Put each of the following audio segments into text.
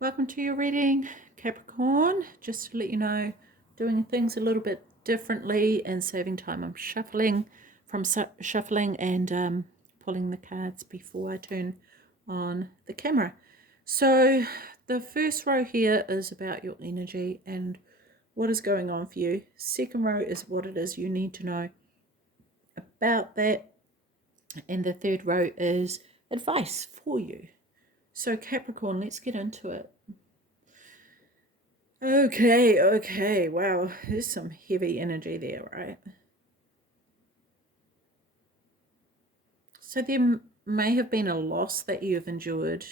Welcome to your reading, Capricorn. Just to let you know, doing things a little bit differently and saving time. I'm shuffling and pulling the cards before I turn on the camera. So the first row here is about your energy and what is going on for you. Second row is what it is you need to know about that. And the third row is advice for you. So Capricorn, let's get into it. Okay. Wow, there's some heavy energy there, right? So there may have been a loss that you've endured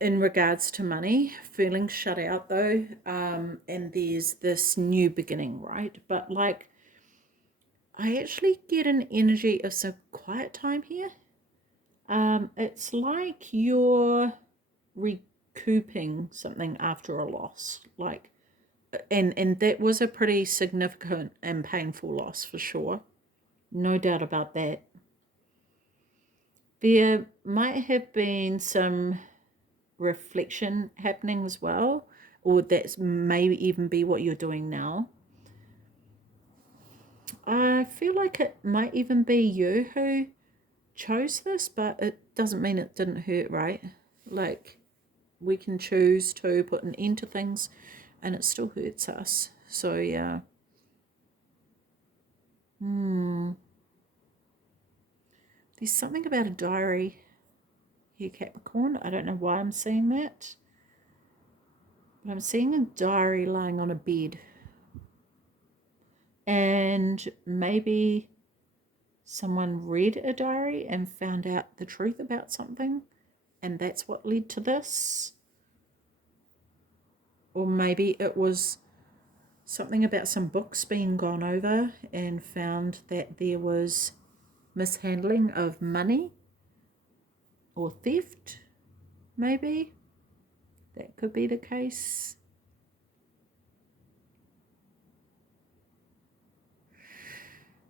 in regards to money, feeling shut out though, and there's this new beginning, right? But like, I actually get an energy of some quiet time here. It's like you're recouping something after a loss, like, and that was a pretty significant and painful loss for sure. No doubt about that. There might have been some reflection happening as well, or that's maybe even be what you're doing now. I feel like it might even be you who chose this, but it doesn't mean it didn't hurt, right? Like, we can choose to put an end to things and it still hurts us. So, yeah. There's something about a diary here, Capricorn. I don't know why I'm seeing that, but I'm seeing a diary lying on a bed. And maybe someone read a diary and found out the truth about something, and that's what led to this. Or maybe it was something about some books being gone over and found that there was mishandling of money or theft, maybe. That could be the case.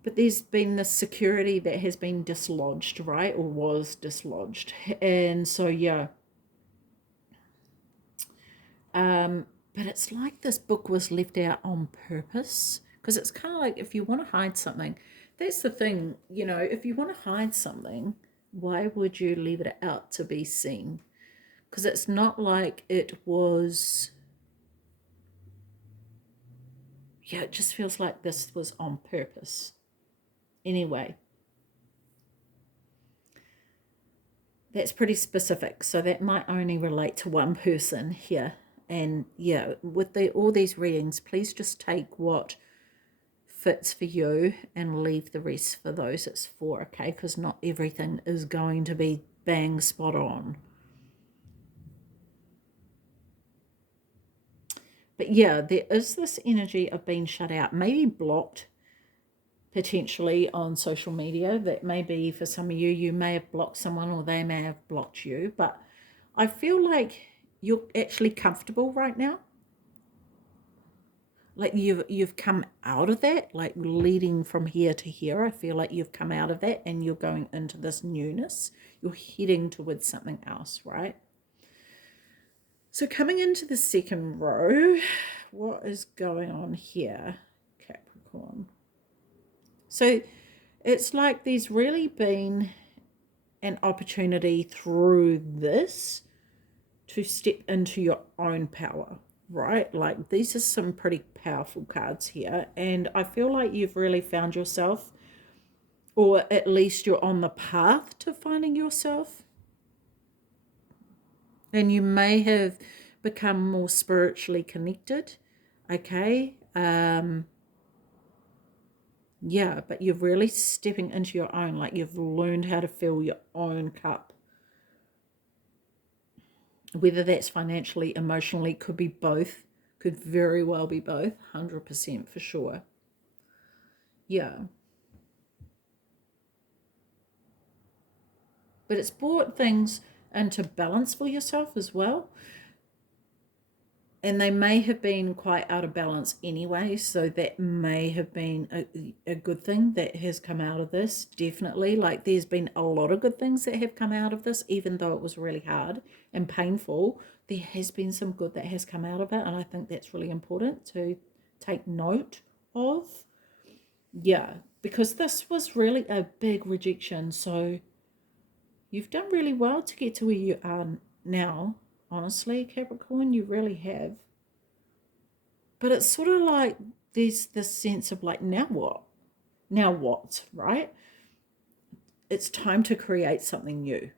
But there's been this security that has been dislodged, right? Or was dislodged. And so, yeah. But it's like this book was left out on purpose. Because it's kind of like if you want to hide something, that's the thing, if you want to hide something, why would you leave it out to be seen? Because it's not like it was, yeah, it just feels like this was on purpose. Anyway, that's pretty specific. So that might only relate to one person here. And yeah, with all these readings, please just take what fits for you and leave the rest for those it's for, okay? Because not everything is going to be bang spot on. But yeah, there is this energy of being shut out, maybe blocked potentially on social media. That may be for some of you, you may have blocked someone or they may have blocked you. But I feel like you're actually comfortable right now. Like you've come out of that, like leading from here to here. I feel like you've come out of that and you're going into this newness. You're heading towards something else, right? So coming into the second row, what is going on here, Capricorn? So it's like there's really been an opportunity through this to step into your own power, right? Like these are some pretty powerful cards here. And I feel like you've really found yourself, or at least you're on the path to finding yourself. And you may have become more spiritually connected, okay? Yeah, but you're really stepping into your own, like you've learned how to fill your own cup. Whether that's financially, emotionally, could be both, could very well be both, 100% for sure. Yeah. But it's brought things into balance for yourself as well. and they may have been quite out of balance anyway, so that may have been a good thing that has come out of this, definitely. Like, there's been a lot of good things that have come out of this, even though it was really hard and painful. There has been some good that has come out of it, and I think that's really important to take note of. Yeah, because this was really a big rejection, so you've done really well to get to where you are now. Honestly, Capricorn, you really have. But it's sort of like there's this sense of like, now what? Now what, right? It's time to create something new.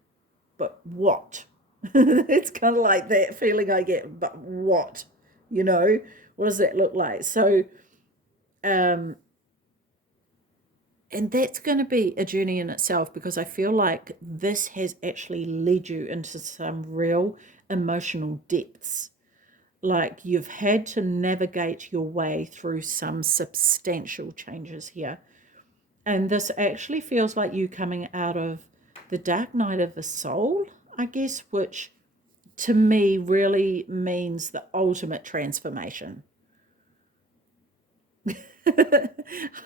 But what? It's kind of like that feeling I get, but what? You know, what does that look like? So, and that's going to be a journey in itself, because I feel like this has actually led you into some real emotional depths. Like, you've had to navigate your way through some substantial changes here. And this actually feels like you coming out of the dark night of the soul, I guess, which to me really means the ultimate transformation.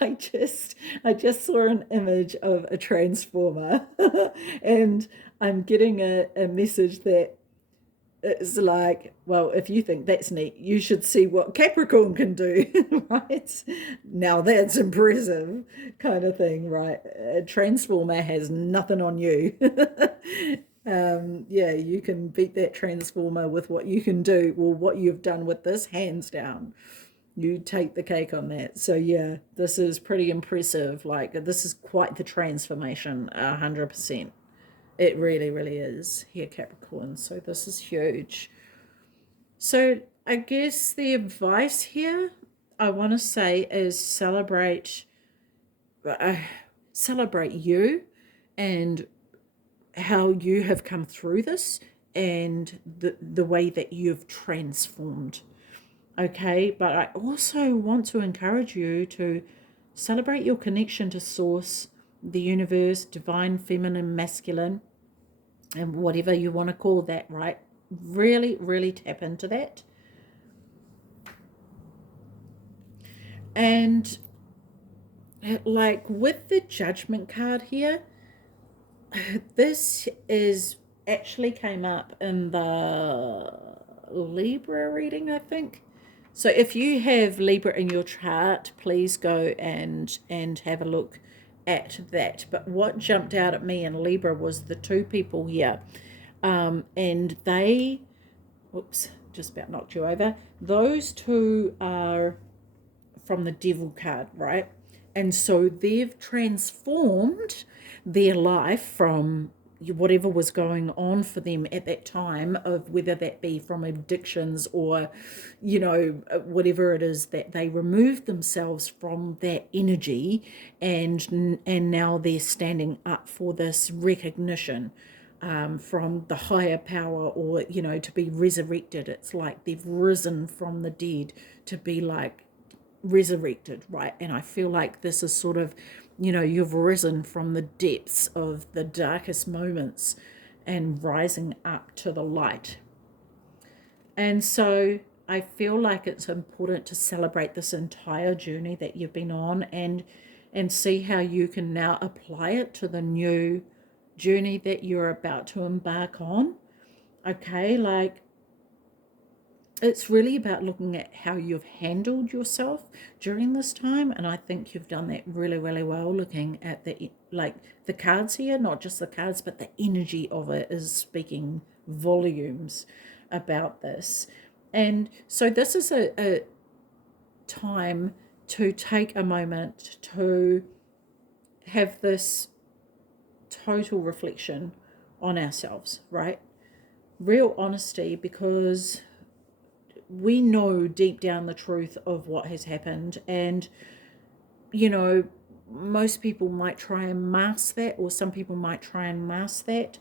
I just saw an image of a transformer and I'm getting a message that it's like, well, if you think that's neat, you should see what Capricorn can do, right? Now that's impressive, kind of thing, right? A transformer has nothing on you. Yeah, you can beat that transformer with what you can do. Well, what you've done with this, hands down. You take the cake on that. So yeah, this is pretty impressive. Like, this is quite the transformation, 100%. It really, really is here, Capricorn. So this is huge. So I guess the advice here I want to say is celebrate you and how you have come through this, and the way that you've transformed. Okay, but I also want to encourage you to celebrate your connection to source, the universe, divine, feminine, masculine, and whatever you want to call that, right? Really, really tap into that. And like with the Judgment card here, this is actually came up in the Libra reading, I think. So if you have Libra in your chart, please go and have a look at that. But what jumped out at me in Libra was the two people here. And they, whoops, just about knocked you over. Those two are from the Devil card, right? And so they've transformed their life from whatever was going on for them at that time, of whether that be from addictions or, you know, whatever it is, that they removed themselves from that energy, and now they're standing up for this recognition from the higher power, or, you know, to be resurrected. It's like they've risen from the dead to be like resurrected, right? And I feel like this is sort of, you know, you've risen from the depths of the darkest moments and rising up to the light. And so I feel like it's important to celebrate this entire journey that you've been on, and see how you can now apply it to the new journey that you're about to embark on. Okay, like, it's really about looking at how you've handled yourself during this time, and I think you've done that really, really well. Looking at the cards here, not just the cards, but the energy of it is speaking volumes about this. And so this is a time to take a moment to have this total reflection on ourselves, right? Real honesty, because we know deep down the truth of what has happened. And, you know, most people might try and mask that, or some people might try and mask that.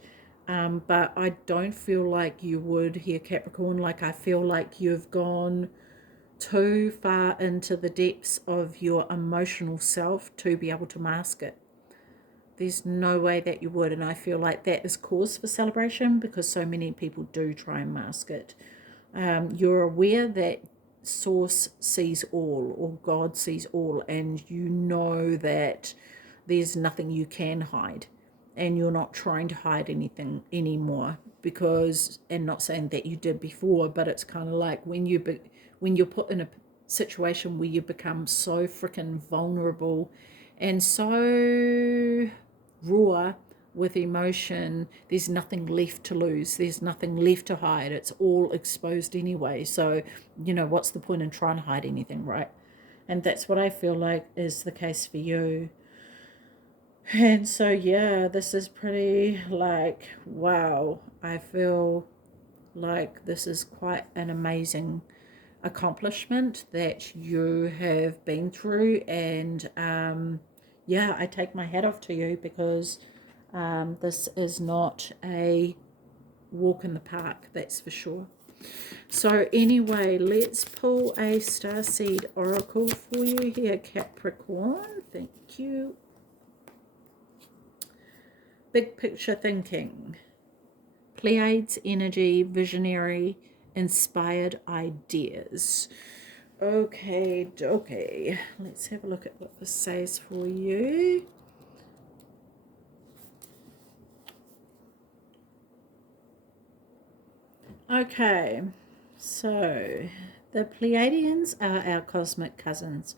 But I don't feel like you would here, Capricorn. Like, I feel like you've gone too far into the depths of your emotional self to be able to mask it. There's no way that you would. And I feel like that is cause for celebration, because so many people do try and mask it. You're aware that Source sees all, or God sees all, and you know that there's nothing you can hide, and you're not trying to hide anything anymore, because, and not saying that you did before, but it's kind of like when you're put in a situation where you become so freaking vulnerable and so raw with emotion, there's nothing left to lose, there's nothing left to hide, it's all exposed anyway. So what's the point in trying to hide anything, right? And that's what I feel like is the case for you. And so yeah, this is pretty like, wow, I feel like this is quite an amazing accomplishment that you have been through. And yeah, I take my hat off to you, because this is not a walk in the park, that's for sure. So anyway, let's pull a starseed oracle for you here, Capricorn. Thank you. Big picture thinking. Pleiades energy, visionary, inspired ideas. Okay, okay. Let's have a look at what this says for you. Okay, so the Pleiadians are our cosmic cousins.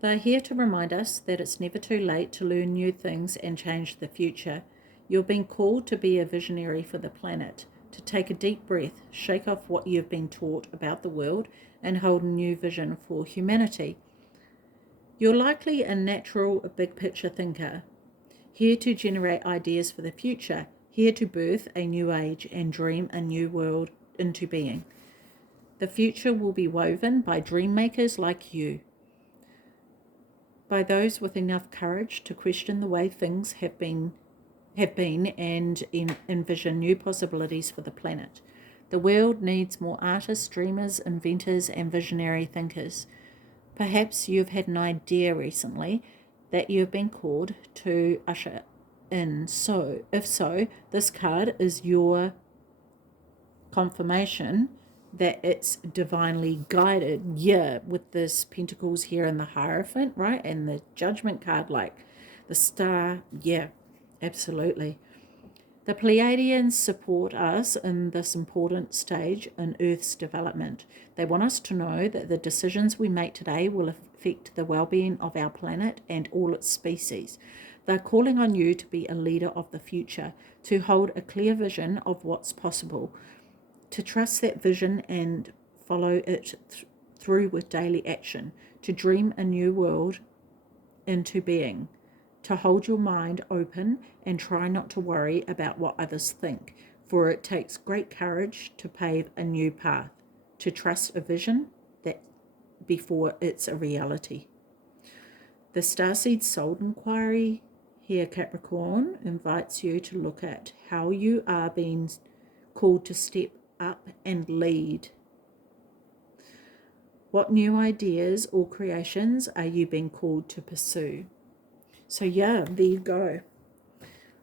They're here to remind us that it's never too late to learn new things and change the future. You've been called to be a visionary for the planet, to take a deep breath, shake off what you've been taught about the world, and hold a new vision for humanity. You're likely a natural big picture thinker, here to generate ideas for the future, here to birth a new age and dream a new world into being. The future will be woven by dream makers like you, by those with enough courage to question the way things have been and envision new possibilities for the planet. The world needs more artists, dreamers, inventors, and visionary thinkers. Perhaps you've had an idea recently that you've been called to usher in. So, if so, this card is your confirmation that it's divinely guided. Yeah, with this Pentacles here and the Hierophant, right? And the Judgment card, like the star. Yeah, absolutely. The Pleiadians support us in this important stage in Earth's development. They want us to know that the decisions we make today will affect the well-being of our planet and all its species. They're calling on you to be a leader of the future, to hold a clear vision of what's possible, to trust that vision and follow it through with daily action, to dream a new world into being, to hold your mind open and try not to worry about what others think, for it takes great courage to pave a new path, to trust a vision that before it's a reality. The Starseed Soul Inquiry here, Capricorn, invites you to look at how you are being called to step up and lead. What new ideas or creations are you being called to pursue? So yeah, there you go.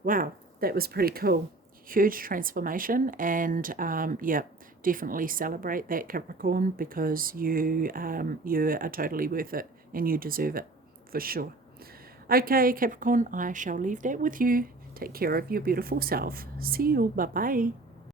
Wow, that was pretty cool. Huge transformation, and yeah, definitely celebrate that, Capricorn, because you are totally worth it and you deserve it for sure. Okay, Capricorn, I shall leave that with you. Take care of your beautiful self. See you. Bye bye.